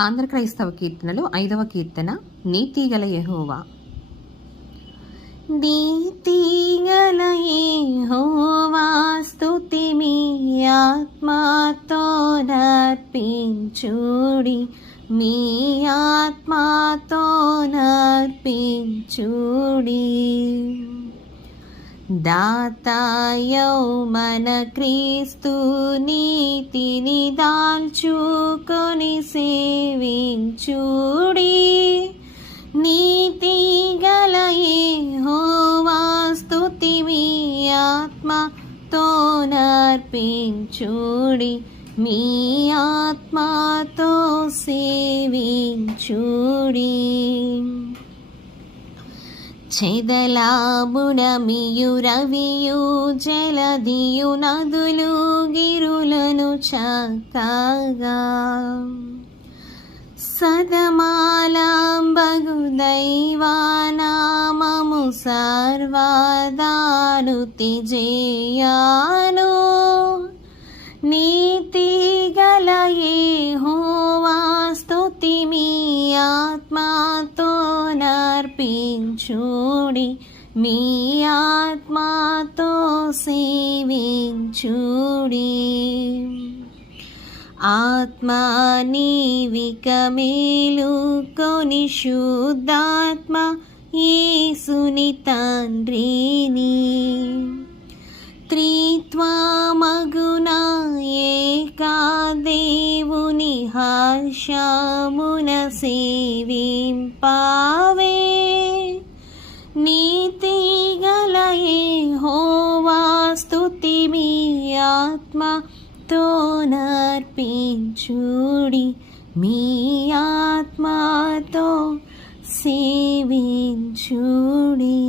ఆంధ్ర క్రైస్తవ కీర్తనలు ఐదవ కీర్తన నీతిగల యహోవా. నీతిగల యహోవా స్తుతి మీ ఆత్మతో నర్పించుడి మీ ఆత్మతో నర్పించుడి దాతాయో మన క్రీస్తు నీతిని దాల్చుకొని సేవించుడి. నీతి గలయే యెహోవా మీ ఆత్మతో నర్పించుడి మీ ఆత్మతో సేవించుడి. చెదలాబుడమియురవియు జలదియు నదులు గిరులను చక్కగా సదమాలాంబగు దైవానామము సర్వదానుతి జయాను నీతి సేవించుడి మీ ఆత్మతో సేవించుడి. ఆత్మా నీవిక మేలుకొని శుద్ధాత్మ యేసుని తండ్రిని. త్రిత్వమగున ఏకా దేవుని హర్షమున సేవింపా ఆత్మతో నర్పించుడి మీ ఆత్మతో సేవించుడి.